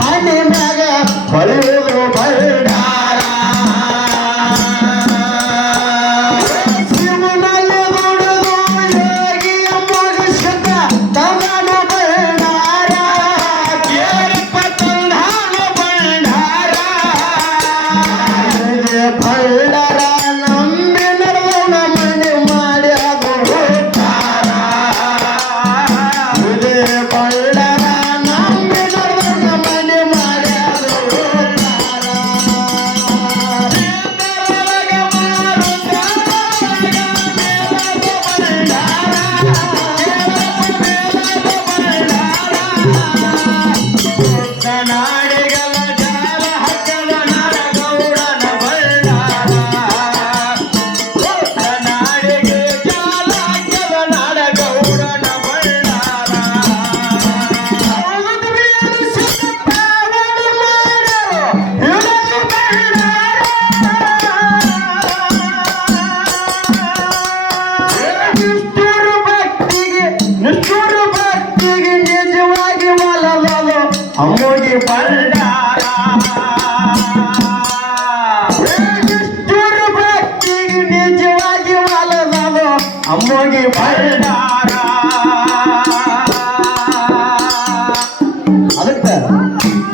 ಹಣೆ ಮ್ಯಾಗ ಹೊಳೆಯುವುದು ಭಂಡಾರ ಶಿವನಲ್ಲಿ ದುಡಿದು ಯೋಗಿಯ ಮುಗಿಸಿದ ತಮನ ಭಂಡಾರ ಕೇಳಪ್ಪ ತಂದಾನ ಭಂಡಾರ ಭಂಡಾರ ನಂಬಿ ನಡೆದ ಮನೆ ಮಾಡಿ ಅದು ಹೋಗ್ತಾರ ಇದೇ ಭಂಡಾರ ನಂಬಿ ನಡೆದ ಮನೆ ಮಾಡಿ ಅದು ಹೋಗ್ತಾರ ನಾಡಿಗಲ ಜಾಲ ಹಕ್ಕದ ನಾಡಗೌಡನ ಭಂಡಾರ ನಾಡಿಗೆ ಜಾಲ ಹಕ್ಕದ ನಾಡಗೌಡನ ಭಂಡಾರ ನಿಷ್ಠುರ ಭಕ್ತಿಗೆ ನಿಜವಾಗಿ ಒಲವಲು ಅಮ್ಮೋಗಿ ಭಂಡಾರ ನಿಷ್ಠುರ ಭಕ್ತಿಗೆ ನಿಜವಾಗಿ ಒಲವಲು ಅಮ್ಮೋಗಿ ಭಂಡಾರ ಅದಕ್ಕೆ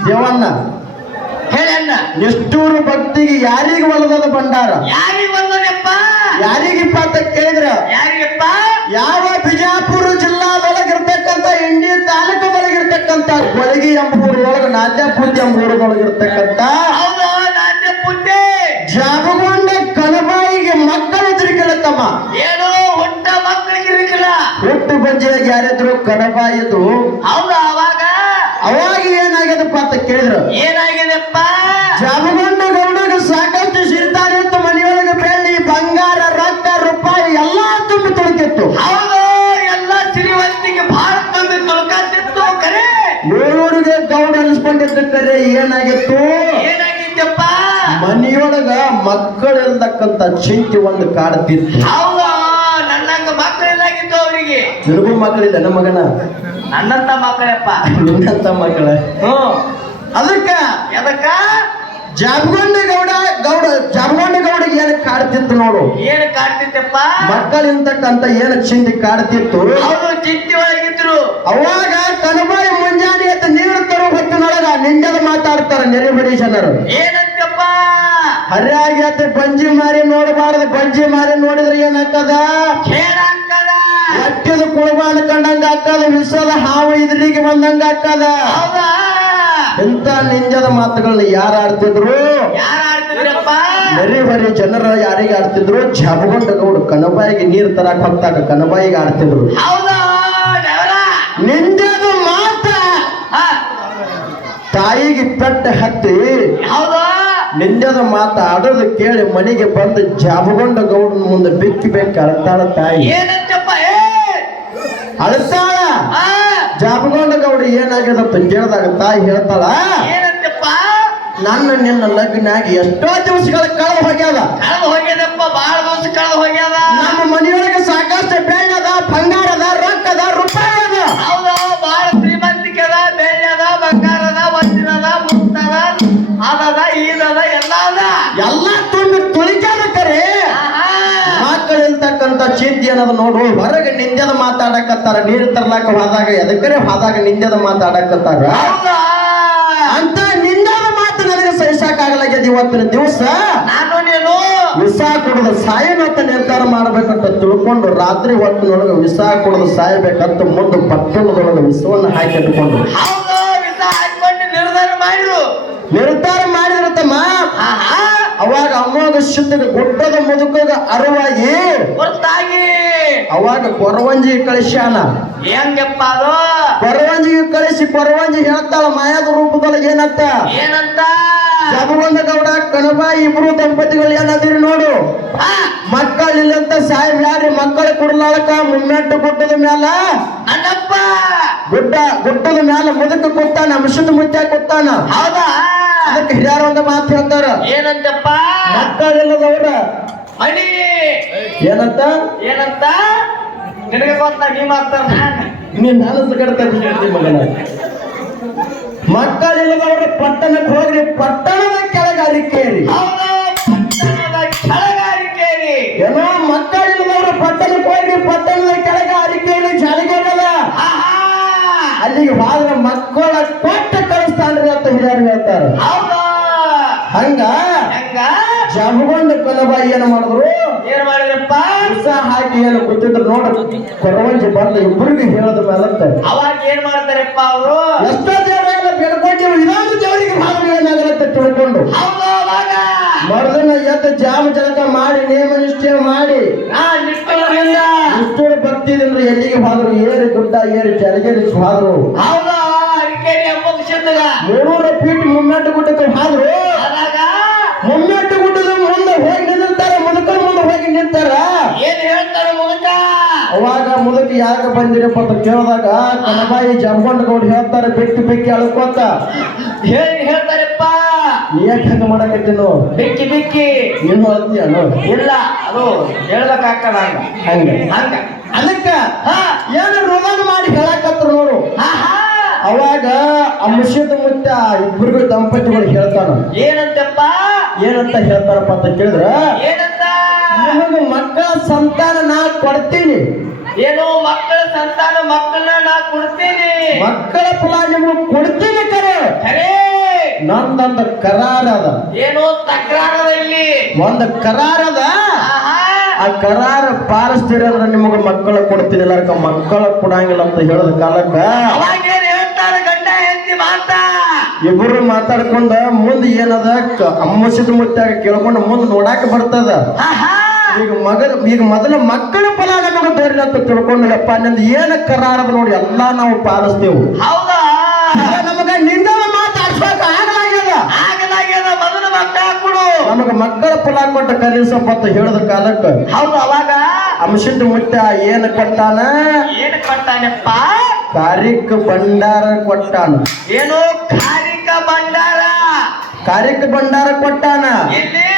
ದೇವಣ್ಣ ಹೇಳಣ್ಣ ನಿಷ್ಠುರ ಭಕ್ತಿಗೆ ಯಾರಿಗೆ ಒಲದದ ಭಂಡಾರ ಯಾರಿಗೆ ಬಂದನಪ್ಪ ಯಾರಿಗಿಪ್ಪ ಅಂತ ಕೇಳಿದ್ರ ಯಾರಿಗಪ್ಪ ಯಾವ ಬಿಜಾಪುರ ಜಿಲ್ಲಾದೊಳಗಿರ್ತಕ್ಕಂಥ ಇಂಡಿ ತಾಲೂಕದೊಳಗಿರ್ತಕ್ಕಂಥ ಕೊಳಗಿ ಎಂಬೂರೊಳಗೆ ನಾದ್ಯಪುಂಜ ಎಂಬೂರದೊಳಗಿರ್ತಕ್ಕಂಥ ಹೌದು ನಾಟ್ಯ ಪುಂಡೆ ಜಾಬಗೊಂಡ ಕಣಬಾಯಿಗೆ ಮಕ್ಕಳು ತಿರುಗಿಳತ್ತಮ್ಮ ಏನೋ ಹುಟ್ಟ ಮಕ್ಕಳಿಗೆ ಇರಲಿಲ್ಲ ಹುಟ್ಟು ಬಂಜೆಯಾಗಿ ಯಾರಿದ್ರು ಕಣಬಾಯಿದು ಹೌದು ಅವಾಗ ಅವಾಗ ಏನಾಗ್ಯದಪ್ಪ ಅಂತ ಕೇಳಿದ್ರು ಏನಾಗಿದೆಪ್ಪ ಜಾಬಗೊಂಡ ಗೌಡಗೆ ಸಾಕಷ್ಟು ಸಿರ್ತಾನೆ ಇತ್ತು ಮನೆಯೊಳಗೆ ಬೆಳ್ಳಿ ಬಂಗಾರ ರೊಕ್ಕ ರೂಪಾಯಿ ಎಲ್ಲಾ ತುಂಬಿ ತುಳುಕಿತ್ತು ಹೌದು ಎಲ್ಲ ಸಿರಿವಂತಿಗೆ ಬಹಳ ತಂದು ತುಳ್ಕಾತಿತ್ತು ಕರೆ ಏಳೂರಿಗೆ ಗೌಡ ಅನಿಸ್ಕೊಂಡಿದ್ದಕ್ಕರೆ ಏನಾಗಿತ್ತು ಏನಾಗಿದ್ದಪ್ಪ ಮನೆಯೊಳಗ ಮಕ್ಕಳಿಲ್ದಕ್ಕಂತ ಚಿಂತೆ ಒಂದು ಕಾಡ್ತಿತ್ತು ಹೌದು ನನ್ನಂಗ ಮಕ್ಕಳಿಲ್ಲಾಗಿತ್ತು ಅವರಿಗೆ ನಿನಗೂ ಮಕ್ಕಳಿಲ್ಲ ನಮ್ಮ ಮಗನ ನನ್ನಂತ ಮಕ್ಕಳಪ್ಪ ನಿನ್ನಂತ ಮಕ್ಕಳ ಅದಕ್ಕ ಎದಕ್ಕ ಜಾಬಗೊಂಡ ಗೌಡಿಗೆ ಏನು ಕಾಡ್ತಿತ್ತು ನೋಡು ಏನು ಕಾಡ್ತಿತ್ತಪ್ಪ ಮಕ್ಕಳಿಂತಕ್ಕಂತ ಏನು ಚಿಂತೆ ಕಾಡ್ತಿತ್ತು ಅವರು ಚಿಂತೆ ಒಳಗಿದ್ರು ಅವಾಗ ಕನಬಾಯಿ ಮುಂಜಾನೆ ಎದ್ದು ನೀರು ತರೋ ಹೊತ್ತಿನೊಳಗ ನಿಂದದ ಮಾತಾಡ್ತಾರ ನೆರೆಬಡಿ ಜನರು ಏನಂತಪ್ಪ ಹರ್ಯಾಗಿ ಎದ್ದು ಬಂಜಿ ಮಾರಿ ನೋಡಬಾರದು ಬಂಜಿ ಮಾರಿ ನೋಡಿದ್ರೆ ಏನಾಗ್ತದ ಹೇಳಾಕದ ಹೊಟ್ಟೆದ ಕುಳಬಾನ ಕಂಡಂಗ ಹಾಕದ ವಿಷದ ಹಾವು ಇದ್ರಿಗೆ ಬಂದಂಗ ಹಾಕದ ಹೌದಾ ಎಂತ ನಿಂಜದ ಮಾತುಗಳನ್ನ ಯಾರು ಆಡ್ತಿದ್ರು ಯಾರು ಆಡ್ತಿದ್ರಪ್ಪ ನೆರೆಹೊರೆ ಜನರ ಯಾರಿಗೆ ಆಡ್ತಿದ್ರು ಜಾಬಗೊಂಡ ಗೌಡ ಕನಬಾಯಿಗೆ ನೀರು ತರಾಕ್ ಹೊತ್ತಾಗ ಕನಬಾಯಿಗೆ ಆಡ್ತಿದ್ರು ಹೌದಾ ದೇವರ ನಿಂಜದ ಮಾತ ಹಾ ತಾಯಿಗೆ ಪೆಟ್ಟ ಹತ್ತಿ ಹೌದಾ ನಿಂಜದ ಮಾತ ಆಡೋದು ಕೇಳಿ ಮನೆಗೆ ಬಂದು ಜಾಬಗೊಂಡ ಗೌಡನ ಮುಂದೆ ಬಿಕ್ಕಿ ಬೆಕ್ಕಿ ಅಳ್ತಾಳ ತಾಯಿ ಏನಂತಪ್ಪ ಅಳ್ತಾಳ ಹಾ ಜಾಬಗೊಂಡ ಗೌಡ ಏನಾಗ್ಯದಪ್ಪ ಕೇಳಿದಾಗ ತಾಯಿ ಹೇಳ್ತಾಳ ಏನಂತಪ್ಪ ನನ್ನ ನಿನ್ನ ಲಗ್ನ ಆಗಿ ಎಷ್ಟೋ ದಿವಸಗಳ ಕಳೆದು ಹೋಗ್ಯಾದ ಕಳೆದು ಹೋಗ್ಯದಪ್ಪ ಬಹಳ ವರ್ಷ ಕಳೆದು ಹೋಗ್ಯದ ನಮ್ಮ ಮನೆಯೊಳಗೆ ಸಾಕಷ್ಟು ಬೆಳ್ಳದ ಬಂಗಾರದ ರೊಕ್ಕದ ರೂಪಾಯಿ ಅದ ಹೌದು ಬಹಳ ಶ್ರೀಮಂತಿಕೆ ಅದ ಬೆಳ್ಳಿ ಅದ ಬಂಗಾರ ಅದ ವಜ್ರದ ಮುತ್ತದ ಅದದ ಈದದ ಎಲ್ಲ ಅದ ಎಲ್ಲ ತುಂಬಿ ತುಳಿಕ್ಯಾದ ಕರೆ ಆಹಾ. ಮಕ್ಕಳಿಲ್ತಕ್ಕಂತ ಚಿಂತೆ ಏನದ ನೋಡು ಹೊರಗೆ ನಿಂದದ ಮಾತಾಡಕತ್ತಾರ ನೀರು ತರ್ಲಾಕ ಹೋದಾಗ ಎದಕ್ಕರೆ ಹೋದಾಗ ನಿಂದದ ಮಾತಾಡಕತ್ತಾರ ಹೌದಾ ಅಂತ ನಿಂದದ ಮಾತು ನನಗೆ ಸಹಿಸಾಕಾಗಲಾಗ್ಯದ ಇವತ್ತಿನ ದಿವಸ ನಾನು ನೀನು ವಿಷ ಕುಡಿದು ಸಾಯನಂತ ನಿರ್ಧಾರ ಮಾಡ್ಬೇಕಂತ ತಿಳ್ಕೊಂಡು ರಾತ್ರಿ ಹೊತ್ತಿನೊಳಗೆ ವಿಷ ಕುಡಿದು ಸಾಯಬೇಕಂತ ಮುಂದೆ ಪಟ್ಟಣದೊಳಗೆ ವಿಷವನ್ನು ಹಾಕಿ ಇಟ್ಕೊಂಡು ಹೌದು ವಿಷ ಹಾಕೊಂಡು ನಿರ್ಧಾರ ಮಾಡಿದ್ರ ತಮ್ಮ ಆಹಾ ಅವಾಗ ಅಮ್ಮಗ ಶುದ್ಧ ಗುಡ್ಡದ ಮುದುಕಗ ಅರುವಾಗಿ ಹೊರತಾಗಿ ಅವಾಗ ಕೊರವಂಜಿ ಕಳಿಸ್ಯಾನ ಹೆಂಗಪ್ಪ ಅದು ಕೊರವಂಜಿಗೆ ಕಳಿಸಿ ಕೊರವಂಜಿ ಹೇಳ್ತಾಳ ಮಾಯಾದ ರೂಪದೊಳಗೆ ಏನಂತ ಏನಂತ ಜಾಬಗೊಂಡ ಗೌಡ ಕನಬಾಯಿ ಇಬ್ರು ದಂಪತಿಗಳು ಏನದಿರಿ ನೋಡು ಹಾ ಮಕ್ಕಳಿಲ್ಲಂತ ಸಾಯಿ ಬ್ಯಾಡ್ರಿ ಮಕ್ಕಳ ಕುಡ್ಲಾಳಕ ಮುಮ್ಮೆಟ್ಟು ಗುಡ್ಡದ ಮ್ಯಾಲ ನನ್ನಪ್ಪ ಗುಡ್ಡದ ಮ್ಯಾಲ ಮುದುಕ ಕೂತಾನ ಮಿಷದ ಮುತ್ಯ ಕೂತಾನ ಹೌದಾ ಅದಕ್ಕೆ ಹಿರಿಯರ ಒಂದು ಮಾತು ಹೇಳ್ತಾರ ಏನಂತಪ್ಪ ಮಕ್ಕಳಿಲ್ಲದವ್ರ ಮಣಿ ಏನಂತ ಏನಂತ ನಿನಗೆ ಗೊತ್ತಾ ನೀ ಮಾಡ್ತಾರ ನೀನ್ ನಾನು ಕಡ್ತಾ ಹೇಳ್ತೀನಿ ಮಗನ ಮಕ್ಕಳಿಲ್ಲದವರು ಪಟ್ಟಣಕ್ಕೆ ಹೋಗ್ರಿ, ಪಟ್ಟಣದ ಕೆಳಗೆ ಅರಿಕೇರಿ. ಹೌದು, ಪಟ್ಟಣದ ಕೆಳಗಾರಿಕೆಯಲ್ಲಿ. ಏನೋ ಮಕ್ಕಳಿಲ್ಲದವರು ಪಟ್ಟಣಕ್ಕೆ ಹೋಗ್ರಿ, ಪಟ್ಟಣದ ಕೆಳಗೆ ಅರಿಕೇರಿ ಜಾಲಿಗೆಲ್ಲ ಆಹಾ. ಅಲ್ಲಿಗೆ ಹೋದ್ರೆ ಮಕ್ಕಳ ಕೊಟ್ಟ ಕಳಿಸ್ತಾನ್ರಿ ಅಂತ ಹಿರಿಯರು ಹೇಳ್ತಾರೆ. ಹೌದಾ. ಹಂಗ ಹೆಂಗ ಜಾಮಗೊಂಡ ಕಲಬಾಯಿ ಏನ್ ಮಾಡಿದ್ರು, ಏನ್ ಮಾಡಿದ್ರಪ್ಪ? ಉಸ ಹಾಕಿ ಏನು ಕೂತಿದ್ರು ನೋಡ ಕೊರವಂಜಿ ಬಂದ ಇಬ್ಬರಿಗೆ ಹೇಳದ ಮೇಲಂತ ಅವಾಗ ಏನ್ ಮಾಡ್ತಾರಪ್ಪ ಅವರು? ಎಷ್ಟೋ ದೇವರೆಲ್ಲ ಬೇಡ್ಕೊಂಡಿವು, ಇದೊಂದು ದೇವರಿಗೆ ಭಾಗ ಏನಾಗತ್ತೆ ತಿಳ್ಕೊಂಡು ಹೌದು. ಅವಾಗ ಮರದನ್ನ ಎದ್ದು ಜಾಮ ಜಲಕ ಮಾಡಿ ನೇಮ ನಿಷ್ಠೆ ಮಾಡಿ ನಿಷ್ಠುರದಿಂದ ಇಷ್ಟು ಭಕ್ತಿದಿಂದ ಎಲ್ಲಿಗೆ ಹೋದ್ರು, ಏರಿ ಗುಡ್ಡ ಏರಿ ಚಳಿಗೇರಿ ಹೋದ್ರು. ಹೌದಾ. ಅರಿಕೇರಿ ಮುಗಿಸಿದಾಗ 300 ಫೀಟ್ ಮುಮ್ಮೆಟ್ಟು ಗುಡ್ಡಕ್ಕೆ ಹೋದ್ರು. ಅದಾಗ ಮುಮ್ಮೆಟ್ಟು ಗುಡ್ಡದ ಮುಂದೆ ಹೋಗಿ ನಿಂತಿರ್ತಾರ, ಮುದುಕರ ಮುಂದೆ ಹೋಗಿ ನಿಂತಾರ. ಏನ್ ಹೇಳ್ತಾರ ಮುಗಿದ? ಅವಾಗ ಮುದುಕ ಯಾಕೆ ಬಂದಿರಪ್ಪ ಅಂತ ಕೇಳಿದಾಗ ಕನಬಾಯಿ ಜಂಬಂಡ ಗೌಡ್ ಹೇಳ್ತಾರೆ, ಬೆಕ್ಕಿ ಬೆಕ್ಕಿ ಅಳ್ಕೋತ, ಹೇಳ್ತಾರಪ್ಪ. ನೀ ಯಾಕೆ ಹಂಗ ಮಾಡಕತ್ತೀನೋ, ಬಿಕ್ಕಿ ಬಿಕ್ಕಿ ನೀನು ಅಳ್ತೀಯನು? ಇಲ್ಲ, ಅದು ಹೇಳ್ಬೇಕಾಗ್ತದ ಹಂಗ ಹಂಗ ಹಂಗ. ಅದಕ್ಕ ಏನು ರೋದನ ಮಾಡಿ ಹೇಳಕತ್ರು ನೋಡು. ಆಹಾ. ಅವಾಗ ಅಂಶದ ಮುತ್ತ ಇಬ್ಬರಿಗೂ ದಂಪತಿಗಳು ಹೇಳ್ತಾನ. ಏನಂತಪ್ಪ? ಏನಂತ ಹೇಳ್ತಾರಪ್ಪ ಅಂತ ಕೇಳಿದ್ರ, ಏನಂತ? ನಿಮಗೆ ಮಕ್ಕಳ ಸಂತಾನ ನಾ ಕೊಡ್ತೀನಿ, ಏನು ಮಕ್ಕಳ ಸಂತಾನ ಮಕ್ಕಳನ್ನ ನಾ ಕೊಡ್ತೀನಿ, ಮಕ್ಕಳ ಫಲ ನಿಮಗೆ ಕೊಡ್ತೀನಿ. ಕರೆ ಖರೇ ನಂದೊಂದು ಕರಾರ ಅದ, ಏನು ತಕರಾರದ ಇಲ್ಲಿ? ಒಂದು ಕರಾರ ಅದ. ಆಹಾ. ಆ ಕರಾರ ಪಾಲಿಸ್ತೀರಿ ಅಂದ್ರೆ ನಿಮಗೆ ಮಕ್ಕಳ ಕೊಡ್ತೀನಿ, ಎಲ್ಲಾರ್ಕ ಮಕ್ಕಳ ಕೊಡಂಗಿಲ್ಲ ಅಂತ ಹೇಳದ ಕಾಲಕ್ಕ ಅವಾಗ ಏನ್ ಹೇಳ್ತಾರ ಗಂಡ ಹೆಂಡತಿ ಮಾತಾ? ಇಬ್ಬರು ಮಾತಾಡ್ಕೊಂಡ ಮುಂದೆ ಏನದ ಅಮ್ಮಸಿದ ಮುತ್ತಾಗ ಕೇಳ್ಕೊಂಡು ಮುಂದೆ ನೋಡಾಕ ಬರ್ತದ. ಆಹಾ. ಈಗ ಮೊದಲ ಮಕ್ಕಳ ಫಲ ನಮಗೆ ದೊರೆಯ ಅಂತ ತಿಳ್ಕೊಂಡಿಲ್ಲಪ್ಪ, ನಿಂದ ಏನ ಕರಾರದ ನೋಡಿ ಎಲ್ಲಾ ನಾವು ಪಾಲಿಸ್ತೇವೆ. ಹೌದಾ. ನಮಗ ನಿಂದ ಮಾತಾಡ್ಸಕ ಆಗಲಾಗ್ಯದ, ಆಗಲಾಗ್ಯದ. ಮೊದಲು ಮಕ್ಕಳ ಕೊಡು, ನಮಗ ಮಕ್ಕಳ ಫಲ ಕೊಟ್ಟ ಕಲಿಸಪ್ಪ ಅಂತ ಹೇಳದ ಕಾಲಕ್ಕ ಹೌದು. ಅವಾಗ ಅಂಶದ ಮುತ್ತ ಏನ್ ಕೊಟ್ಟಾನ? ಏನು ಕೊಟ್ಟಾನಪ್ಪ? ಕಾರಿಕ್ ಭಂಡಾರ ಕೊಟ್ಟಾನ. ಏನು ಕಾರಿಕ ಭಂಡಾರ? ಕಾರಿಕ್ ಭಂಡಾರ ಕೊಟ್ಟಾನ. ಇಲ್ಲಿ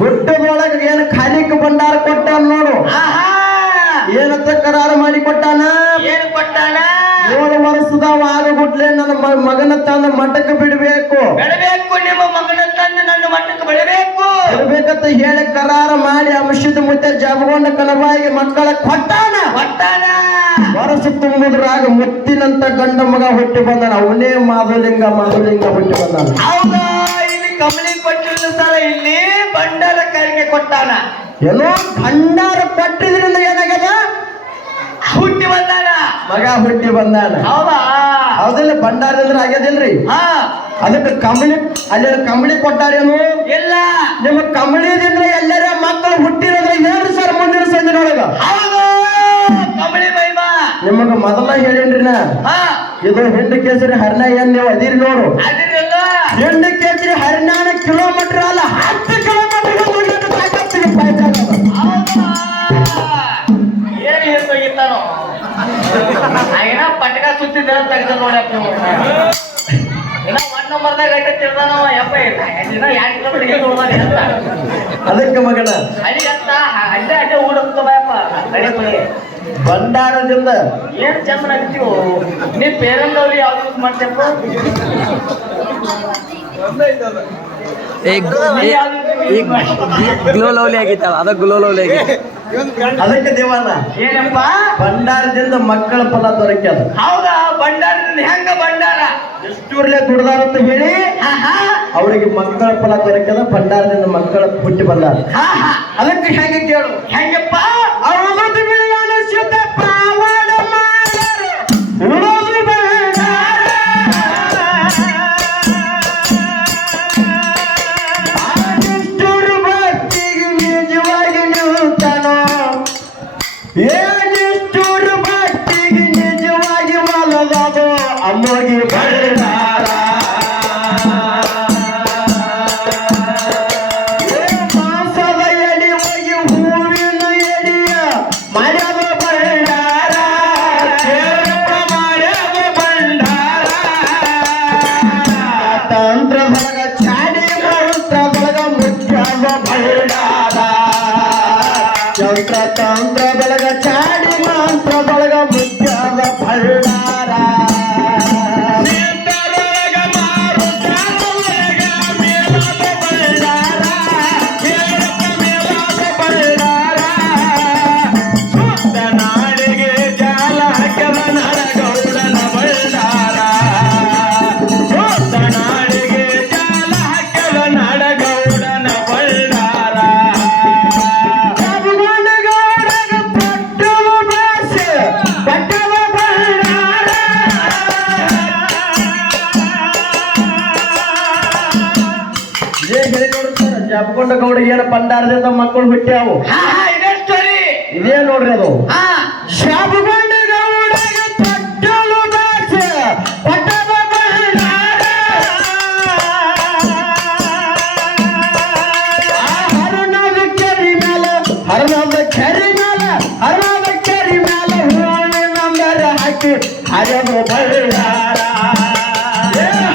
ಗುಡ್ಡದೊಳಗ ಏನು ಕಾರಿಕ್ ಭಂಡಾರ ಕೊಟ್ಟಾನ ನೋಡು. ಆಹಾ. ಏನಂತ ಕರಾರ ಮಾಡಿ ಕೊಟ್ಟಾನ? ಏನು ಕೊಟ್ಟಾನ? 7 ವರ್ಷದವ ಆಗುಟ್ಲೆ ನನ್ನ ಮಗನ ತಂದ ಮಠಕ್ಕೆ ಬಿಡಬೇಕು, ಬೆಳಬೇಕು, ನಿಮ್ಮ ಮಗನ ತಂದು ನನ್ನ ಮಟ್ಟಕ್ಕೆ ಬೆಳಬೇಕು ಬಿಡ್ಬೇಕಂತ ಹೇಳಿ ಕರಾರ ಮಾಡಿ ಅಂಶದ ಮುತ್ತೆ ಜಬಗೊಂಡ ಕನಬಾಯಿಗೆ ಮಕ್ಕಳ ಕೊಟ್ಟಾನ. ಕೊಟ್ಟಾನ. ವರ್ಷ ತುಂಬುದ್ರಾಗ ಮುತ್ತಿನಂತ ಗಂಡ ಮಗ ಹುಟ್ಟಿ ಬಂದಾನ. ಅವನೇ ಮಾಧುಲಿಂಗ ಹುಟ್ಟಿ ಬಂದಾನ. ಹೌದಾ. ಇಲ್ಲಿ ಕಮಲಿ ಕೊಟ್ಟಿರುವ ಸ್ಥಳ ಇಲ್ಲಿ ಭಂಡಾರ ಕಾರಿಗೆ ಕೊಟ್ಟಾನ. ಏನೋ ಭಂಡಾರ ಕೊಟ್ಟಿದ್ರಿಂದ ಏನಾಗ್ಯದ? ಹುಟ್ಟಿ ಬಂದಾನ, ಮಗ ಹುಟ್ಟಿ ಬಂದಾನ. ಹೌದಾ. ಹೌದಿಲ್ಲ? ಭಂಡಾರದಿಂದ ಆಗ್ಯದಿಲ್ರಿ? ಹಾ. ಅದಕ್ಕೆ ಕಂಬಳಿ ಅಲ್ಲಿ ಕಂಬಳಿ ಕೊಟ್ಟಾರೇನು? ಇಲ್ಲ. ನಿಮ್ಮ ಕಂಬಳಿದಿಂದ ಎಲ್ಲರ ಮಕ್ಕಳು ಹುಟ್ಟಿರೋದ್ರೆ ಹೇಳ್ರಿ ಸರ್ ಮುಂದಿನ ಸಂಜೆನೊಳಗ. ಹೌದು. ಕಮಲಿ ಮಹಿಮಾ ನಿಮಗ ಮೊದಲ ಹೇಳಿನ್ರಿ ನಾ, ಹಾ. ಇದು ಹಿಂಡು ಕೇಸರಿ ಹರಿಣ ಏನ್ ನೀವು ಅದಿರಿ ನೋಡು. ಅದಿರಲ್ಲ. ಹಿಂಡು ಕೇಸರಿ ಹರಿಣಾನ ಕಿಲೋಮೀಟರ್ ಅಲ್ಲ 10 ಕಿಲೋಮೀಟರ್ ಹೌದಾ. ಏನ್ ಹೇಳ್ಬೇಕಿತ್ತಾನೋ ಏನ ಪಟಕ ಸುತ್ತಿದ್ದ ತೆಗೆದ ನೋಡಪ್ಪ. ಇನ್ನ 1 ನಂಬರ್ದಾಗ ಐತೆ ತಿಳ್ದಾನವ. ಯಪ್ಪ ಇನ್ನ 2 ಕಿಲೋಮೀಟರ್ ಹೋಗೋದು ಅಂತ ಅದಕ್ಕೆ ಮಗನ ಅಲ್ಲಿ ಅಂತ ಅಲ್ಲೇ ಅಲ್ಲೇ ಊಡಪ್ಪ. ಭಂಡಾರದಿಂದ ಏನ್ ಚಂದ ನಗ್ತೀವೋ ನೀ. ಪೇರೆಂಟ್ದವ್ರು ಯಾವ್ದು ಯೂಸ್ ಮಾಡ್ತಪ್ಪ? ಗ್ಲೋ ಲವ್ಲಿ ಆಗಿತ್ತಲ್ಲ, ಅದ ಗ್ಲೋ ಲವ್ಲಿ ಆಗಿತ್ತು. ಅದಕ್ಕೆ ದೇವಾನ ಏನಪ್ಪ? ಭಂಡಾರದಿಂದ ಮಕ್ಕಳ ಫಲ ದೊರಕ್ಯದ. ಹೌದಾ. ಭಂಡಾರದಿಂದ ಹೆಂಗ ಭಂಡಾರ? ಎಷ್ಟೂರ್ಲೆ ದುಡ್ದಾರಂತ ಹೇಳಿ ಆಹಾ. ಅವರಿಗೆ ಮಕ್ಕಳ ಫಲ ದೊರಕ್ಯದ. ಭಂಡಾರದಿಂದ ಮಕ್ಕಳ ಹುಟ್ಟಿ ಬಂದಾರ. ಆಹಾ. ಅದಕ್ಕೆ ಹೆಂಗೆ ಕೇಳು, ಹೆಂಗಪ್ಪ? ಅರುಣದ ಮಿಲನ ಶುದ್ಧ ಪಾವನ ಮಾಡರು, ಉಳೋದು ಬಂಗಾರ. ಆದಿಷ್ಟುರು ಭಕ್ತಿಗೆ ನಿಜವಾಗಿ ನಿಲ್ತಾನೋ, ಏನಿಷ್ಟುರು ಭಕ್ತಿಗೆ ನಿಜವಾಗಿ ಮಲದದು ಅಮ್ಮಗಿ ಬಂಗಾರ. ಮಾಸದ ಎಡಿ ಹೋಗಿ ಹೂವಿನ ಎಡಿ ಹೇಳಿ ನೋಡ್ತಾರ ಜಾಪಕೊಂಡ ಗೌಡ ಏನ ಭಂಡಾರದಿಂದ ಮಕ್ಕಳು ಹುಟ್ಟ್ಯಾವು ಇದೇ ಸ್ಟೋರಿ ಇದೇ ನೋಡ್ರಿ ಅದು ಹಾ ಶಾಪಗೊಂಡ ಗೌಡಗೆ ತೊಟ್ಟಲು ದಾಸೆ ಪಟ್ಟದ ಭಂಡಾರ ಹರಣದ ಕೆರಿ ಮೇಲೆ ಹರಣದ ಕೆರಿ ಮೇಲೆ ಹರಣದ ಕೆರಿ ಮೇಲೆ ಹೂವಿನ ನಂಬರ ಹಾಕಿ ಹರಿದು ಭಂಡಾರ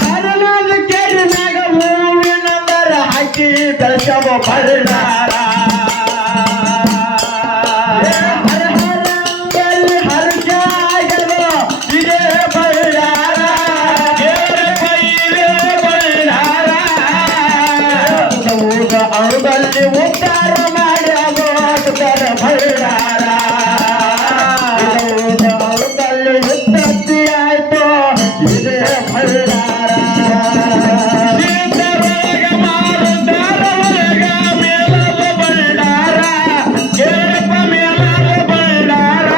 ಹರಣದ ಕೆರಿ ಮ್ಯಾಗ ಹೂವಿನ ನಂಬರ ಹಾಕಿ ಬೆಳೆಸಬ ಭಂಡಾರ ಅಣುದಲ್ಲಿ ಉದ್ಧಾರ ಮಾಡಿ ಅಗೋಟುತ್ತರ ಭಂಡಾರ ಅಣುದಲ್ಲಿ ಉತ್ಪತ್ತಿ ಆಯ್ತು ಇದೇ ಭಂಡಾರ ಶೀತರೋಗ ಮಾರುತ್ತಾರ ಮೇಲದ ಭಂಡಾರ ಕೇರಪ್ಪ ಮೇಲದ ಭಂಡಾರ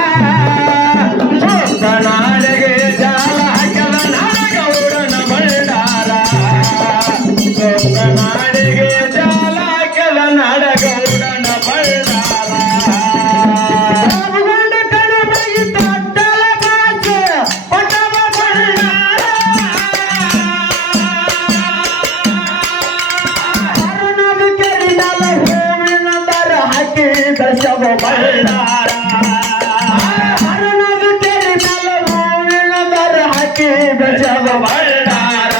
ನಾಡಿಗೆ ಜಾಲ ಹಾಕದ ನಾಡಗೌಡನ ಭಂಡಾರ ನಾಡಿಗೆ ಜಾಲ ಹಾಕದ ನಾಡಗೌಡನ ಭಂಡಾರ ಕಡಿಮೆಗೆ ತೊಟ್ಟಲ ಬಾಚೆ ಪಟ್ಟವ ಭಂಡಾರ ಹರಣದ ಕೆರಿನಲ್ಲ ಹೂವಿನ ದರ ಹಾಕಿ ಬೆಳೆಸವ ಭಂಡಾರ ಹರಣದ ಕೆರಿನಲ್ಲ ಹೂವಿನ ದರ ಹಾಕಿ ಬೆಳೆಸವ ಭಂಡಾರ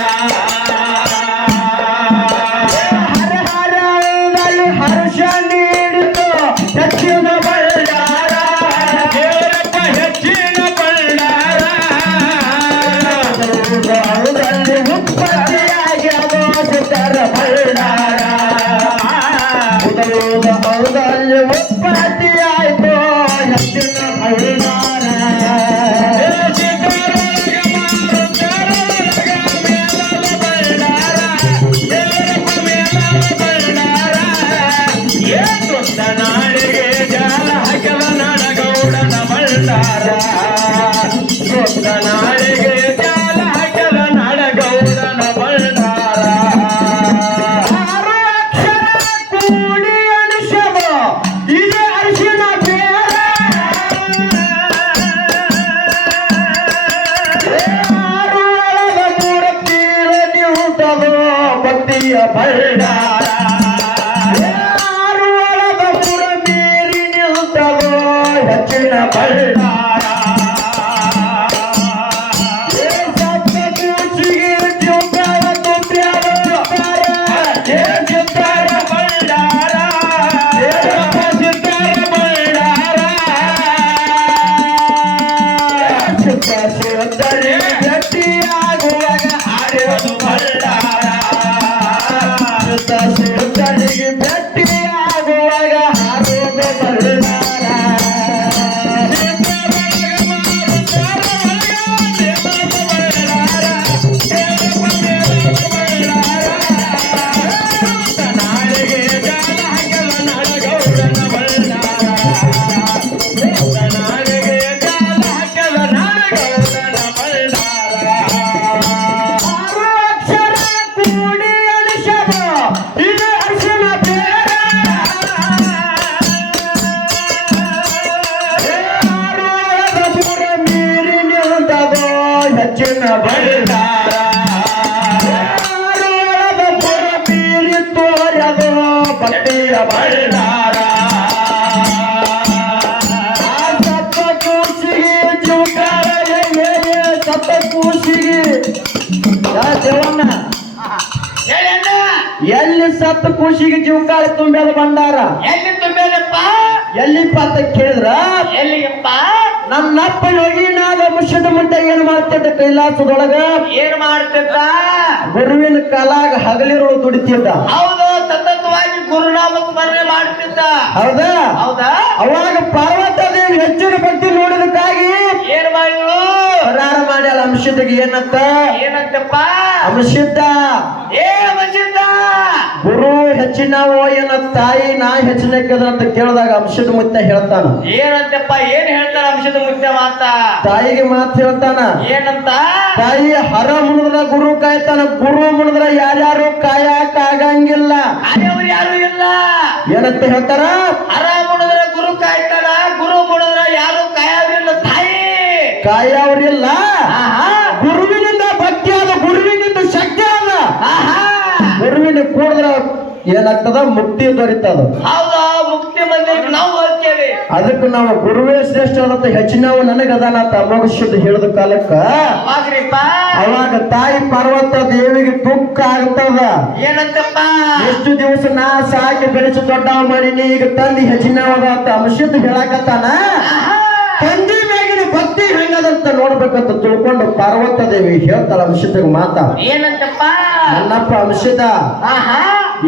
ಹರ ಹರದಲ್ಲಿ ಹರ್ಷ ನೀಡಿತು ಹೆಚ್ಚಿನ ಭಂಡಾರ ಕೇರಪ್ಪ ಹೆಚ್ಚಿನ ಭಂಡಾರ ಅಣುದಲ್ಲಿ ಉತ್ಪತ್ತಿಯಾಗಿ ಅಗೋಸುತ್ತರ ಭಂಡಾರ ಅಣುದಲ್ಲಿ ಉತ್ಪತ್ತಿಯಾಯಿತು ಹೆಚ್ಚಿನ ಭಂಡಾರ ನಾಡಿಗೆ ಜಾಲ ಹಾಕಲ ನಾಡಗೌಡನ ಭಂಡಾರ ನಾಡಿಗೆ ಜಾಲ ಹಾಕಲ ನಾಡಗೌಡನ ಭಂಡಾರ ಆರು ಅಕ್ಷರ ಕೂಡಿ ಅನುಷಮ ಇದೇ ಅರಿಶಿನ ಬೇರ ಆರು ಒಳದ ಮೂರ ತೀರ ನಿಂತದು ಭಕ್ತಿಯ ಭಂಡಾರ ಹೆಚ್ಚಿನ ಭಂಡಾರ ಸಪ್ತ ಕೂಸಿಗೆ ಜೋಗಾಳ ತುಂಬ್ಯಾರ ಸಿದ್ಧಾರ ಭಂಡಾರ ಸಿದ್ಧಾರ ಭಂಡಾರ ಸಿದ್ಧರಿ ಗಟ್ಟಿಯಾಗುವಾಗ ಆಡಿರೋದು ಭಂಡಾರ ಸಿದ್ಧರಿಗೆ ಗಟ್ಟಿಯಾಗುವಾಗ ಹಾರೋದು ಭಂಡಾರ ಹೆಚ್ಚಿನ ಭಂಡಾರ ಬೀರಿ ತೋರದು ಭಕ್ತಿಯ ಭಂಡಾರ ಸಪ್ತ ಕೂಸಿಗೆ ಜೂಟಾರ ಸಪ್ತ ಕೂಸಿಗೆ ದೇವಣ್ಣ ಎಲ್ಲಿ ಸತ್ತ ಖುಷಿಗೆ ಜೀವಕಾಳ ತುಂಬ್ಯಾದ ಭಂಡಾರ ಎಲ್ಲಿ ತುಂಬೇದಪ್ಪ ಎಲ್ಲಿಪ್ಪ ಅಂತ ಕೇಳಿದ್ರ ಎಲ್ಲಿಗಪ್ಪ ನನ್ನಪ್ಪ ಯೋಗಿನಾದ ಮುಷದ ಮುಂಟ ಏನ್ ಮಾಡ್ತಿದ್ದ ಕೈಲಾಸದೊಳಗ ಏನ್ ಮಾಡ್ತಿದ್ದ ಗುರುವಿನ ಕಾಲಾಗ ಹಗಲಿರುಳು ದುಡಿತಿದ್ದ ಹೌದು ಸತತವಾಗಿ ಗುರುನಾಮ ಸ್ಮರಣೆ ಮಾಡ್ತಿದ್ದ ಹೌದಾ ಹೌದಾ ಅವಾಗ ಪಾರ್ವತ ದೇವಿ ಹೆಚ್ಚಿನ ಭಕ್ತಿ ನೋಡಿದಕ್ಕಾಗಿ ಏನ್ ಮಾಡಿದ್ರು ಪ್ರಾರ ಮಾಡ್ಯಾಳ ಅಂಶದಿಗೆ ಏನಂತ ಏನಂತಪ್ಪ ಅಂಶಿದ್ದ ಏ ಅಂಶಿದ್ದ ಗುರು ಹೆಚ್ಚಿನವೋ ಏನ ತಾಯಿ ನಾ ಹೆಚ್ಚಿನಕ್ಕದ ಅಂತ ಕೇಳಿದಾಗ ಅಂಶದ ಮುತ್ತ ಹೇಳ್ತಾನ ಏನಂತಪ್ಪ ಏನ್ ಹೇಳ್ತಾರ ಅಂಶದ ಮುತ್ತ ಮಾತ ತಾಯಿಗೆ ಮಾತು ಹೇಳ್ತಾನ ಏನಂತ ತಾಯಿ ಹರ ಮುಣಿದ್ರ ಗುರು ಕಾಯ್ತಾನ ಗುರು ಮುಣಿದ್ರ ಯಾರ್ಯಾರು ಕಾಯಕ್ ಆಗಂಗಿಲ್ಲ ಕಾಯವ್ರು ಯಾರು ಇಲ್ಲ. ಏನಂತ ಹೇಳ್ತಾರ? ಹರ ಮುಡಿದ್ರೆ ಗುರು ಕಾಯ್ತಾರ, ಗುರು ಮುಡಿದ್ರೆ ಯಾರು ಕಾಯವ್ರಿಲ್ಲ ತಾಯಿ. ಕಾಯವ್ರಿಲ್ಲ. ಆಹಾ ಗುರುವಿನಿಂದ ಭಕ್ತಿ ಆದ, ಗುರುವಿನಿಂದ ಶಕ್ತಿ ಆದ. ಆಹಾ ಗುರುವಿನ ಕೂಡಿದ್ರ ಏನಾಗ್ತದ? ಮುಕ್ತಿ ದೊರೀತದ. ಹೌದಾ? ಮುಕ್ತಿ ಮಂದಿರಕ್ಕೆ ನಾವು ಹೋಗ್ತೇವೆ. ಅದಕ್ಕೆ ನಾವು ಗುರುವೇ ಶ್ರೇಷ್ಠ ಅನ್ನತ್ತ ಹೆಚ್ಚಿನವು ನನಗದಾನ ಅಂತ ಅಮೋಘ ಹೇಳಿದ ಕಾಲಕ್ಕ ಅವಾಗ್ರಿಪ್ಪ ಅವಾಗ ತಾಯಿ ಪಾರ್ವತ ದೇವಿಗೆ ದುಃಖ ಆಗ್ತದ. ಏನಂತಪ್ಪ? ಎಷ್ಟು ದಿವಸ ನಾ ಸಾಕಿ ಬೆಳೆಸಿ ದೊಡ್ಡವ ಮಾಡೀನಿ, ಈಗ ತಂದಿ ಹೆಚ್ಚಿನವದ ಅಂತ ಅಂಶದ ಹೇಳಾಕತ್ತಾನ. ತಂದೆ ಮ್ಯಾಗಿನ ಭಕ್ತಿ ಹೆಂಗದಂತ ನೋಡ್ಬೇಕಂತ ತಿಳ್ಕೊಂಡು ಪಾರ್ವತ ದೇವಿ ಹೇಳ್ತಾಳ ಅಂಶದ ಮಾತ. ಏನಂತಪ್ಪ? ನನ್ನಪ್ಪ ಅಂಶದ, ಆಹಾ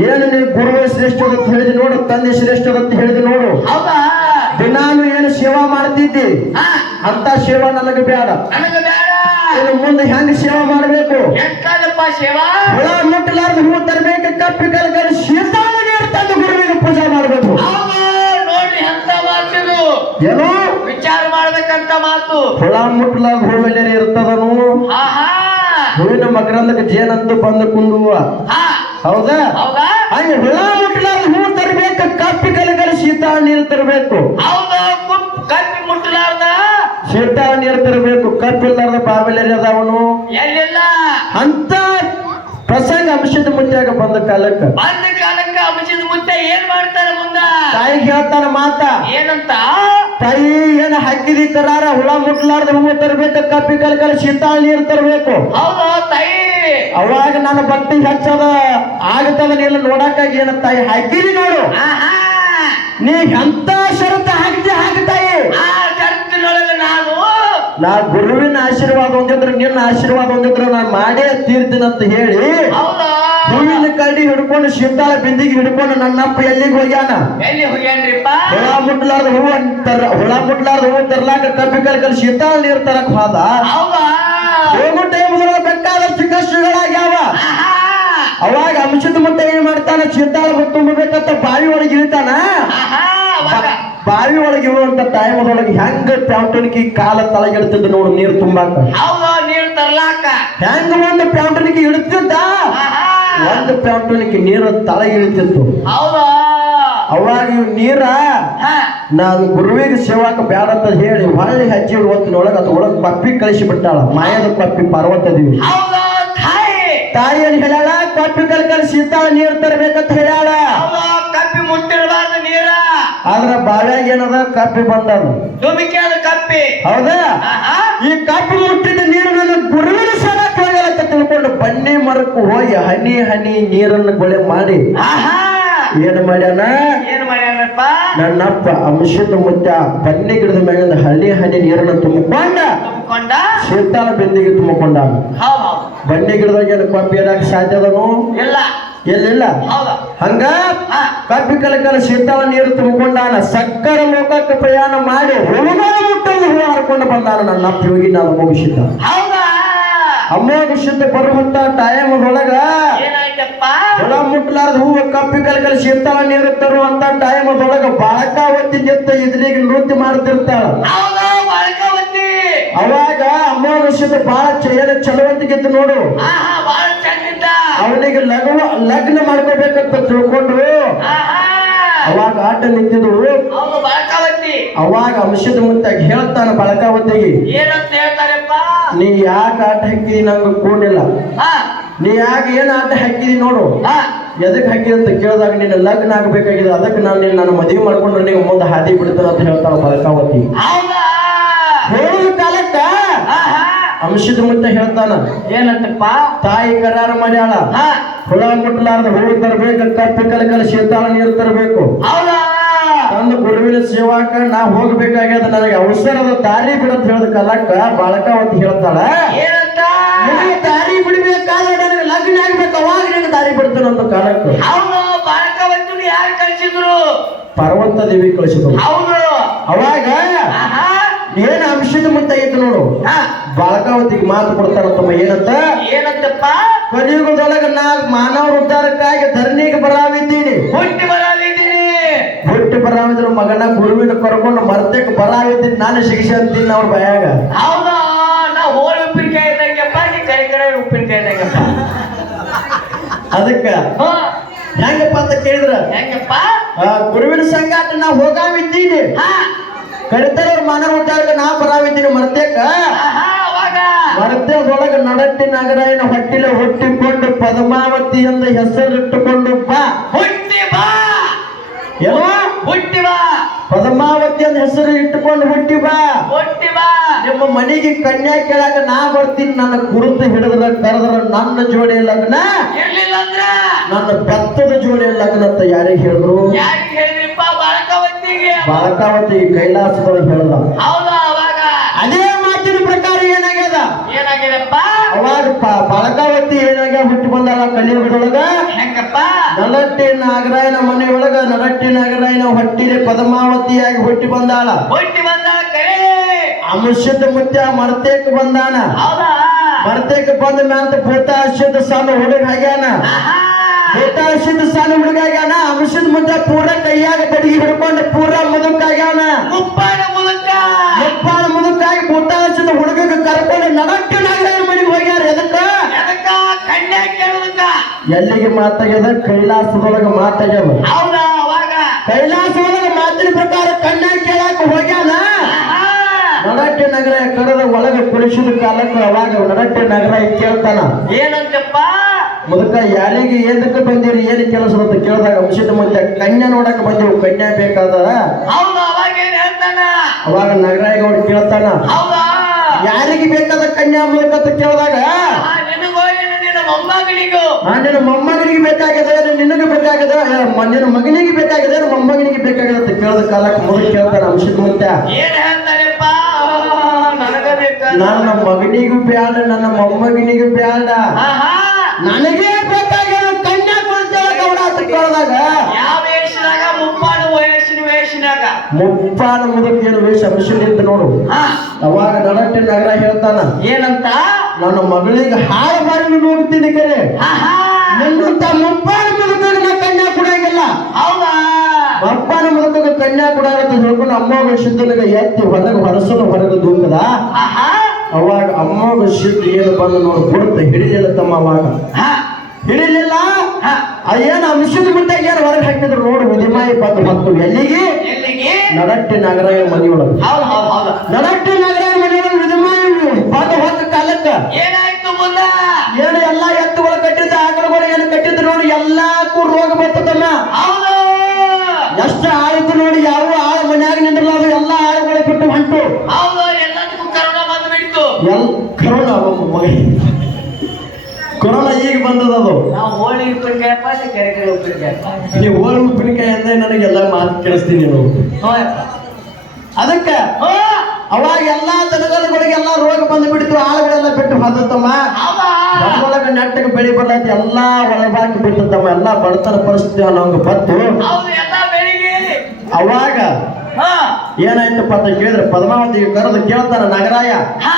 ಏನು ನೀವು ಗುರುವೇ ಶ್ರೇಷ್ಠ ಅಂತ ಹೇಳಿದ್ ನೋಡು, ತಂದೆ ಶ್ರೇಷ್ಠ ಅಂತ ಹೇಳಿದ್ ನೋಡು. ಹೌದಾ? ದಿನಾನು ಏನು ಸೇವಾ ಮಾಡ್ತಿದ್ದಿ ಅಂತ ಸೇವಾ ನನಗೆ ಬೇಡ. ನನಗ ಬೇಡ. ಇನ್ನು ಮುಂದೆ ಹೆಂಗ್ ಸೇವಾ ಮಾಡ್ಬೇಕು? ಎಂತದಪ್ಪ ಸೇವಾ? ಹುಳ ಮುಟ್ಟಲಾರ್ದ ಹೂ ತರಬೇಕು, ಕಪ್ಪಿ ಕಲ್ಕಲ್ ಶೀತಾಳ ನೀರು ತಂದು ಗುರುವಿಗೆ ಪೂಜೆ ಮಾಡ್ಬೇಕು. ಹೌದು, ನೋಡ್ರಿ ಅಂತ ಮಾತಿದು ಏನು ವಿಚಾರ ಮಾಡ್ಬೇಕಂತ ಮಾತು. ಹುಳ ಮುಟ್ಟಲಾರ್ದ ಹೂವೆಲ್ಲೇ ಇರ್ತದನು. ಆಹಾ ಹೂವಿನ ಮಕರಂದಕ್ಕೆ ಜೇನಂತೂ ಬಂದು ಕುಂದುವ. ಹಾ ಹೌದಾ? ಹೌದಾ? ಹಂಗೆ ಹುಳ ಮುಟ್ಟಲಾರ್ದ ಹೂ ತರಬೇಕು, ಕಪ್ಪಿ ಕಲ್ಕಲ್ ಶೀತಾಳ ನೀರು ತರಬೇಕು. ಹೌದು, ಕಪ್ಪಿ ಮುಟ್ಟಲಾರ್ದ ಶೀತಾಳ ನೀರು ತರಬೇಕು. ಕಪ್ಪಿಲ್ಲಾರ್ದ ಬಾವಿಲೇರಿ ಅದಾವನು ಎಲ್ಲಿಲ್ಲ. ಅಂತ ಪ್ರಸಂಗ ಅಂಶದ ಮುತ್ಯಾಗ ಬಂದ ಕಾಲಕ್ಕ ಬಂದ ಕಾಲಕ್ಕ ಅಂಶದ ಮುತ್ತೆ ಏನ್ ಮಾಡ್ತಾರೆ ಮುಂದ? ತಾಯಿಗೆ ಹೇಳ್ತಾನ ಮಾತ. ಏನಂತ? ತಾಯಿ ಏನ ಹಾಕಿದಿ ಕರಾರ, ಹುಳ ಮುಟ್ಲಾರ್ದ ಹೂವು ತರಬೇಕು, ಕಪ್ಪಿ ಕಲ್ಕಲ್ ಶೀತಾಳ ನೀರು ತರಬೇಕು. ಹೌದು ತಾಯಿ. ಅವಾಗ ನನ್ನ ಭಕ್ತಿ ಹೆಚ್ಚದ ಆಗತದ. ನೀನು ನೋಡಕ್ಕಾಗಿ ಏನ ತಾಯಿ ಹಾಕಿದಿ ನೋಡು. ಆಹಾ ನೀ ಎಂತ ಷರತ್ತ ಹಾಕಿದಿ ಹಾಕ್ತಾಯಿ. ಆ ಚರ್ಚಿನೊಳಗೆ ನಾ ಗುರುವಿನ ಆಶೀರ್ವಾದ ಹೊಂದಿದ್ರು, ನಿನ್ನ ಆಶೀರ್ವಾದ ಹೊಂದಿದ್ರು ನಾನು ಮಾಡೇ ತೀರ್ತೀನಂತ ಹೇಳಿ ಹೌದಾ? ಹೂವಿನ ಕಡ್ಡಿ ಹಿಡ್ಕೊಂಡು ಶೀತಾಳ ಬಿಂದಿಗೆ ಹಿಡ್ಕೊಂಡು ನನ್ನಪ್ಪ ಎಲ್ಲಿಗೆ ಹೋಗ್ಯಾನ? ಎಲ್ಲಿ ಹೋಗ್ಯಾನ್ರಿಪ್ಪ? ಹುಳ ಮುಟ್ಲಾರ್ದ ಹೂವು ತರ್ಲಾಕ ಕಪ್ಪಿ ಕಲ್ಕಲ್ ಶೀತಾಳ ನೀರು ತರಕ್ ಹೋದ. ಹೌದಾ? ಹೋಗೋ ಟೈಮ್ ಬೇಕಾದಷ್ಟು ಕಷ್ಟಗಳಾಗ್ಯಾವ. ಅವಾಗ ಅಂಶದ ಮುಟ್ಟೆ ಏನ್ ಮಾಡ್ತಾನ? ಶೀತಾಳ ತುಂಬಬೇಕಂತ ಬಾವಿ ಒಳಗೆ ಇಳಿತಾನ. ಬಾವಿ ಒಳಗೆ ಇರುವಂತ ಟೈಮದೊಳಗೆ ಹೆಂಗ ಪ್ಯಾಂಟನಿಗೆ ಕಾಲ ತಳಗಿಡ್ತಿದ್ದ ನೋಡು ನೀರು ತುಂಬಾಕ. ಹೌದು, ನೀರು ತರ್ಲಾಕ ಹೆಂಗ ಒಂದು ಪ್ಯಾಂಟನಿಗೆ ಇಡ್ತಿದ್ದ, ಒಂದು ಪ್ಯಾಂಟನಿಗೆ ನೀರು ತಳಗಿಳಿತಿತ್ತು. ಹೌದಾ? ಅವಾಗ ಇವ್ ನೀರ ನಾನು ಗುರುವಿಗೆ ಸೇವಾಕ ಬ್ಯಾಡ ಅಂತ ಹೇಳಿ ಹೊಳ್ಳಿ ಹಜ್ಜಿ ಹೊತ್ತಿನೊಳಗ ಅದ್ರೊಳಗೆ ಪಪ್ಪಿ ಕಳಿಸಿ ಬಿಟ್ಟಾಳ. ಮಾಯದ ಪಪ್ಪಿ ಪಾರ್ವತ ದೇವಿ. ಹೌದಾ? ತಾಯಿಯನ್ನು ಹೇಳ್ಯಾಳ, ಕಪ್ಪಿ ಕಲ್ಕಲ್ ಶೀತಾಳ ನೀರು ತರಬೇಕಂತ ಹೇಳ್ಯಾಳ. ಕಪ್ಪಿ ಮುಟ್ಟಿರಬಾರ್ದು ನೀರ. ಆದ್ರ ಬಾವ್ಯಾಗ ಏನದ? ಕಪ್ಪಿ ಬಂದದ, ದುಮಿಕೆ ಅದ ಕಪ್ಪಿ. ಹೌದಾ? ಈ ಕಪ್ಪಿ ಮುಟ್ಟಿದ ನೀರು ನನ್ನ ಗುರುವಿನ ಸೇವಾಕ ಹೋಗಲ್ಲ ಅಂತ ತಿಳ್ಕೊಂಡು ಬನ್ನಿ ಮರಕ್ಕೂ ಹೋಗಿ ಹನಿ ಹನಿ ನೀರನ್ನು ಗೊಳೆ ಮಾಡಿ ಏನ್ ಮಾಡ್ಯಾನ? ಏನ್ ಮಾಡ್ಯಾನಪ್ಪ? ನನ್ನಪ್ಪ ಅಂಶದ ಮುತ್ತ ಬನ್ನಿ ಗಿಡದ ಮ್ಯಾಗಿಂದ ಹನಿ ಹನಿ ನೀರನ್ನು ತುಂಬಿಕೊಂಡ ಶೀತಾಳ ಬಿಂದಿಗೆ ತುಂಬಿಕೊಂಡ. ಬನ್ನಿ ಗಿಡದಾಗ ಏನು ಕಪ್ಪಿ ಇಡಕ್ ಸಾಧ್ಯ ಅದನು? ಇಲ್ಲ, ಎಲ್ಲಿಲ್ಲ. ಹಂಗ ಕಪ್ಪಿ ಕಲಕಲ ಶೀತಾಳ ನೀರು ತುಂಬಿಕೊಂಡಾನ. ಸಕ್ಕರ ಲೋಕಕ್ಕೆ ಪ್ರಯಾಣ ಮಾಡಿ ಹುಡುಗನ ಮುಟ್ಟಲ್ಲಿ ಹೂ ಹಾರ್ಕೊಂಡು ಬಂದಾನ. ನನ್ನಪ್ಪ ಯೋಗಿ ನಾನು ಮುಗಿಸಿದ್ದ. ಅಮ್ಮೋಗ ಶುದ್ಧ ಬರುವಂತ ಟೈಮ್ ಒಳಗ ಹುಳ ಮುಟ್ಲಾರ್ದ ಹೂವು ಕಪ್ಪಿ ಕಲ್ಕಲ್ ಶೀತಾಳ ನೀರು ತರುವಂತ ಟೈಮ್ ಒಳಗ ಬಾಳಕಾವತಿ ಜೊತ್ತ ಇದ್ರಿಗೆ ನೃತ್ಯ ಮಾಡ್ತಿರ್ತಾಳ. ಅವಾಗ ಅಮ್ಮೋಗ ಶುದ್ಧ ಬಾಳ ಚಲವಂತಿಗಿತ್ತು ನೋಡು. ಅವನಿಗೆ ಲಗ್ನ ಮಾಡ್ಕೋಬೇಕಂತ ತಿಳ್ಕೊಂಡ್ರು. ಅವಾಗ ಆಟ ನಿಂತಿದ್ರು. ಅವಾಗ ಅಂಶದ ಮುಂತಾಗ ಹೇಳ್ತಾನ ಬಳಕಾವತಿಗೆ, ಏನಂತ ಹೇಳ್ತಾರಪ್ಪ? ನೀ ಯಾಕೆ ಆಟ ಹಾಕಿದಿ ನಂಗೆ ಕೂಡಿಲ್ಲ. ನೀ ಯಾಕೆ ಏನ್ ಆಟ ಹಾಕಿದಿ ನೋಡು. ಎದಕ್ ಹಾಕಿದಿ ಅಂತ ಕೇಳಿದಾಗ ನಿನ್ನ ಲಗ್ನ ಆಗ್ಬೇಕಾಗಿದೆ, ಅದಕ್ಕೆ ನಾನು ನನ್ನ ಮದುವೆ ಮಾಡ್ಕೊಂಡ್ರೆ ನೀವು ಮುಂದೆ ಹಾದಿ ಬಿಡ್ತಾರ ಅಂತ ಹೇಳ್ತಾಳ ಬಳಕಾವತಿ. ಹೇಳಿದ ಕಾಲಕ್ಕ ಅಂಶದ ಮುಂದೆ ಹೇಳ್ತಾನ ಏನಂತಪ್ಪ? ತಾಯಿ ಕರಾರು ಮಾಡ್ಯಾಳ, ಹುಳ ಮುಟ್ಲಾರ್ದ ಹೂವು ತರಬೇಕು, ಕಪ್ಪಿ ಕಲಕಲ ಶೀತಾಳ ನೀರು ತರಬೇಕು. ತಂದು ಗುರುವಿನ ಸೇವಾಕ ನಾ ಹೋಗ್ಬೇಕಾಗ್ಯದ, ನನಗೆ ಅವಸರದ ದಾರಿ ಬಿಡಂತ ಹೇಳಿದ ಕಾಲಕ್ಕ ಬಾಳಕಾವತಿ ಹೇಳ್ತಾಳ, ದಾರಿ ಬಿಡ್ಬೇಕಾದ್ರೆ ನನಗೆ ಲಗ್ನ ಆಗ್ಬೇಕು, ಅವಾಗ ನನಗೆ ದಾರಿ ಬಿಡ್ತಾನಂತ ಕಾಲಕ್ಕ. ಬಾಳಕಾವತಿ ಯಾರು ಕಳಿಸಿದ್ರು? ಪಾರ್ವತ ದೇವಿ ಕಳಿಸಿದ್ರು. ಅವಾಗ ಏನ್ ಅಂಶದ ಮುಂದೆ ಇತ್ತು ನೋಡು. ಬಾಳಕಾವತಿಗೆ ಮಾತು ಕೊಡ್ತಾರತ್ತಮ್ಮ. ಏನಂತಪ್ಪ? ಕಲಿಯುಗದೊಳಗ ನಾ ಮಾನವ ಉದ್ಧಾರಕ್ಕಾಗಿ ಧರಣಿಗೆ ಬರಾವಿದ್ದೀನಿ, ಹುಟ್ಟಿ ಬರಾವಿದ್ರು ಮಗನ ಗುರುವಿನ ಕರ್ಕೊಂಡು ಮರ್ತಕ್ಕೆ ಬರಾವಿದ್ದೀನಿ, ನಾನು ಶಿಕ್ಷೆ ಅಂತೀನಿ ಅವ್ರ ಭಯಾಗ. ಹೌದಾ? ನಾ ಹೋಳ ಉಪ್ಪಿನಕಾಯಿ ಇದ್ದಂಗೆಪ್ಪ, ನೀ ಕರೆ ಉಪ್ಪಿನಕಾಯಿ ಇದ್ದಂಗೆಪ್ಪ. ಅದಕ್ಕ ಹೆಂಗಪ್ಪ ಅಂತ ಕೇಳಿದ್ರ ಹೆಂಗಪ್ಪ ಗುರುವಿನ ಸಂಗಾಟ ನಾ ಹೋಗಾವಿದ್ದೀನಿ ಹಾ ಕರಿತಾರ ಮಾನವ ಉದ್ದಾರಕ ನಾ ಬರಾವಿದ್ದೀನಿ ಮರ್ತೇಕ ಆಹಾ, ಅವಾಗ ಮರ್ತೇದೊಳಗ ನಡಟ್ಟಿ ನಗರಾಯನ ಹೊಟ್ಟಿಲೆ ಹುಟ್ಟಿಕೊಂಡು ಪದ್ಮಾವತಿ ಎಂದ ಹೆಸರಿಟ್ಟುಕೊಂಡು ಬಾ ಹುಟ್ಟಿ ಬಾ ಏನೋ ಹುಟ್ಟಿ ಬಾ ಪದ್ಮಾವತಿ ಅಂತ ಹೆಸರು ಇಟ್ಟುಕೊಂಡು ಹುಟ್ಟಿ ಬಾ ಹುಟ್ಟಿ ಬಾ ನಿಮ್ಮ ಮನೆಗೆ ಕನ್ಯಾ ಕೇಳಾಕ ನಾ ಬರ್ತೀನಿ ನನ್ನ ಗುರುತು ಹಿಡಿದ್ರ ಕರೆದ್ರ ನನ್ನ ಜೋಡಿ ಲಗ್ನ ಇರ್ಲಿಲ್ಲ ಅಂದ್ರ ನನ್ನ ಬೆತ್ತದ ಜೋಡಿ ಲಗ್ನ ಅಂತ ಯಾರಿಗೆ ಹೇಳಿದ್ರು ಯಾರಿಗೆ ಹೇಳಿದ್ರಿಪ್ಪ ಬಾಳಕವತ್ತಿಗೆ ಬಾಲಕಾವತಿ ಕೈಲಾಸದೊಳಗೆ ಹೇಳ್ದ ಹೌದಾ ಅವಾಗ ಅದೇ ಮಾತಿನ ಪ್ರಕಾರ ಏನಾಗ್ಯದ ಏನಾಗಿದೆಪ್ಪ ಅವಾಗ ಬಾಲಕಾವತಿ ಏನಾಗ್ಯ ಹುಟ್ಟಿ ಬಂದಾಳ ಕಲಿಯುಗದೊಳಗ ಹೆಂಗಪ್ಪ ನಡಟ್ಟಿ ನಾಗರಾಯನ ಮನೆಯೊಳಗ ನಡಟ್ಟಿ ನಾಗರಾಯನ ಹೊಟ್ಟಿಲೆ ಪದ್ಮಾವತಿಯಾಗಿ ಹುಟ್ಟಿ ಬಂದಾಳ ಹುಟ್ಟಿ ಬಂದಾಳ ಕರೆ ಅಮೃಷದ ಮುತ್ಯ ಮರ್ತೇಕ ಬಂದಾನ ಹೌದಾ ಮರ್ತೇಕ ಬಂದ ಮ್ಯಾಲ ಭೂತಾಶದ ಸಣ್ಣ ಹುಡುಗ ಆಗ್ಯಾನ ಆಹಾ ಭೂತಾಶದ ಸಣ್ಣ ಹುಡುಗ ಆಗ್ಯಾನ ಅಮೃಷದ ಮುತ್ಯ ಪೂರ ಕೈಯಾಗ ಬಡಿಗೆ ಹಿಡ್ಕೊಂಡು ಪೂರ ಮುದುಕಾಗ್ಯಾನ ಮುಪ್ಪಾಡ ಮೂಲಕ ಮುಪ್ಪಾಳ ಮುದುಕಾಗಿ ಭೂತಾಶದ ಹುಡುಗಗೆ ಕರ್ಕೊಂಡು ನಡಟ್ಟಿ ನಾಗರಾಯನ ಮನೆಗೆ ಹೋಗ್ಯಾರ ಎದಕ್ಕ ಎದಕ್ಕ ಕನ್ಯಾ ಕೇಳುದಕ್ಕ ಎಲ್ಲಿಗೆ ಮಾತಾಗ್ಯದ ಕೈಲಾಸದೊಳಗ ಮಾತಾಗ್ಯದ ಹೌದಾ ಅವಾಗ ಕೈಲಾಸದೊಳಗ ಮಾತಿನ ಪ್ರಕಾರ ಕನ್ಯಾ ಕೇಳಾಕ ಹೋಗ್ಯಾನ ಆಹಾ ನಡಟ್ಟಿ ನಗರ ಕರೆದ ಒಳಗೆ ಕುಳಿಸಿದ ಕಾಲಕ್ಕೆ ಅವಾಗ ನಡಟ್ಟಿ ನಗರ ಕೇಳ್ತಾನ ಏನಂತಪ್ಪ ಮುದುಕ ಯಾರಿಗೆ ಏದಕ್ಕೆ ಬಂದಿರಿ ಏನು ಕೆಲಸ ಅಂತ ಕೇಳಿದಾಗ ಅಂಶದ ಮುಂದೆ ಕನ್ಯಾ ನೋಡಕ್ ಬಂದೆವು ಕನ್ಯಾ ಬೇಕಾದ ಹೌದಾ ಅವಾಗ ಏನ್ ಹೇಳ್ತಾನ ಅವಾಗ ನಗರಾಯಿಗೌಡ ಕೇಳ್ತಾನ ಹೌದಾ ಯಾರಿಗೆ ಬೇಕಾದ ಕನ್ಯಾ ಮುದುಕ ಅಂತ ಕೇಳಿದಾಗ ನಿನಗೋ ಏನು ನಿನ್ನ ಮೊಮ್ಮಗನಿಗೂ ನಿನ್ನ ಮೊಮ್ಮಗನಿಗೆ ಬೇಕಾಗಿದೆ ನಿನಗೆ ಬೇಕಾಗಿದೆ ನಿನ್ನ ಮಗನಿಗೆ ಬೇಕಾಗಿದೆ ಮೊಮ್ಮಗನಿಗೆ ಬೇಕಾಗಿದೆ ಅಂತ ಕೇಳಿದ ಕಾಲಕ್ಕೆ ಮುದುಕ ಕೇಳ್ತಾನ ಅಂಶದ ಮುಂದೆ ಏನ್ ಹೇಳ್ತಾನೆಪ್ಪ ನನಗ ಬೇಕಾ ನಾನು ನಮ್ಮ ಮಗನಿಗೂ ಬ್ಯಾಡ ನನ್ನ ಮೊಮ್ಮಗನಿಗೂ ಬ್ಯಾಡ ಆಹಾ ನನಗೆ ಬೇಕಾಗಿರೋ ಕನ್ಯಾ ಕೊಡ್ತೇವೆ ಗೌಡ ಅಂತ ಕೇಳಿದಾಗ ಯಾವ ವೇಷನಾಗ ಮುಪ್ಪಾಡು ವೇಷನಾಗ ಮುಪ್ಪಾನ ಮುದುಕೇನು ವೇಷ ಅಂಶಲಿಂದ ನೋಡು ಹಾ ಅವಾಗ ನಡಟ್ಟಿ ನಗರ ಹೇಳ್ತಾನ ಏನಂತ ನನ್ನ ಮಗಳಿಗೆ ಹಾಳು ಬಾರಿ ಹೋಗ್ತೀನಿ ಕರೆ ಆಹಾ ನಿನ್ನಂತ ಮುಪ್ಪಾನ ಮುದುಕಿಗೆ ನಾ ಕನ್ಯಾ ಕೊಡಂಗಿಲ್ಲ ಹೌದಾ ಮುಪ್ಪಾನ ಮುದುಕಿಗೆ ಕನ್ಯಾ ಕೊಡಂತ ಹೇಳ್ಕೊಂಡು ಅಮ್ಮಗ ಸಿದ್ಧನಿಗೆ ಎತ್ತಿ ಹೊರಸಲು ಹೊರಗೆ ದೂಕದ ಆಹಾ ಅವಾಗ ಅಮ್ಮಗ ಸಿದ್ಧ ಏನು ಬಂದು ನೋಡು ಕೊಡುತ್ತ ಹಿಡಿಲಿಲ್ಲ ತಮ್ಮ ಅವಾಗ ಹಾ ಹಿಡಿಲಿಲ್ಲ ಹಾ ಏನು ಅಂಶದ ಮುಂದೆ ಏನು ಹೊರಗೆ ಹಾಕಿದ್ರು ನೋಡು ವಿಧಿಮಾಯಿ ಬಂದು ಮತ್ತು ಎಲ್ಲಿಗೆ ಎಲ್ಲಿಗೆ ನಡಟ್ಟಿ ನಗರಾಯ ಮನೆಯೊಳಗೆ ಹೌದು ಹೌದು ಹೌದು ನಡಟ್ಟಿ ನಗರಾಯ ಮನೆಯೊಳಗೆ ವಿಧಿಮಾಯಿ ಬಂದು ಹೊತ್ತ ಕಾಲಕ್ಕ ಏನಾಯ್ತು ಮುಂದ ಏನು ಎಲ್ಲಾ ಎತ್ತುಗಳು ಕಟ್ಟಿದ್ದ ಆಕಳುಗಳು ಏನು ಕಟ್ಟಿದ್ದು ನೋಡಿ ಎಲ್ಲಾಕ್ಕೂ ರೋಗ ಬರ್ತದಮ್ಮ ಹೌದು ಎಷ್ಟು ಆಯ್ತು ನೋಡಿ ಯಾವ ಆಳ ಮನ್ಯಾಗ ನಿಂದ್ರಲ್ಲ ಅದು ಎಲ್ಲಾ ಆಳುಗಳು ಬಿಟ್ಟು ಹೊಂಟು ಹೌದು ಎಲ್ಲದಕ್ಕೂ ಕರೋನಾ ಬಂದ್ಬಿಡ್ತು ಕರೋನಾ ಕೊರೋನಾ ಈಗ ಬಂದದ ಅದು ನಾವು ಹೋಳಿ ಉಪ್ಪಿನಕಾಯಪ್ಪ ಕೆರೆ ಕೆರೆ ಉಪ್ಪಿನಕಾಯಪ್ಪ ನೀವು ಹೋಳಿ ಉಪ್ಪಿನಕಾಯಿ ಅಂದ್ರೆ ನನಗೆಲ್ಲ ಮಾತು ಕೇಳಿಸ್ತೀನಿ ನೀನು ಅದಕ್ಕೆ ಅವಾಗ ಎಲ್ಲಾ ದನಗಳಿಗೆಲ್ಲ ರೋಗ ಬಂದು ಬಿಡ್ತು ಆಳುಗಳೆಲ್ಲ ಬಿಟ್ಟು ಹೋದತ್ತಮ್ಮ ಒಳಗ ನೆಟ್ಟಗೆ ಬೆಳಿ ಬರ್ಲಾತಿ ಎಲ್ಲಾ ಒಳಬಾಕಿ ಬಿಟ್ಟತ್ತಮ್ಮ ಎಲ್ಲಾ ಬಡತನ ಪರಿಸ್ಥಿತಿ ನಮ್ಗೆ ಬಂತು ಹೌದು ಎಲ್ಲ ಬೆಳಿಗ್ಗೆ ಅವಾಗ ಏನಾಯ್ತಪ್ಪ ಅಂತ ಕೇಳಿದ್ರೆ ಪದ್ಮಾವತಿಗೆ ಕರೆದು ಕೇಳ್ತಾನ ನಗರಾಯ ಹಾ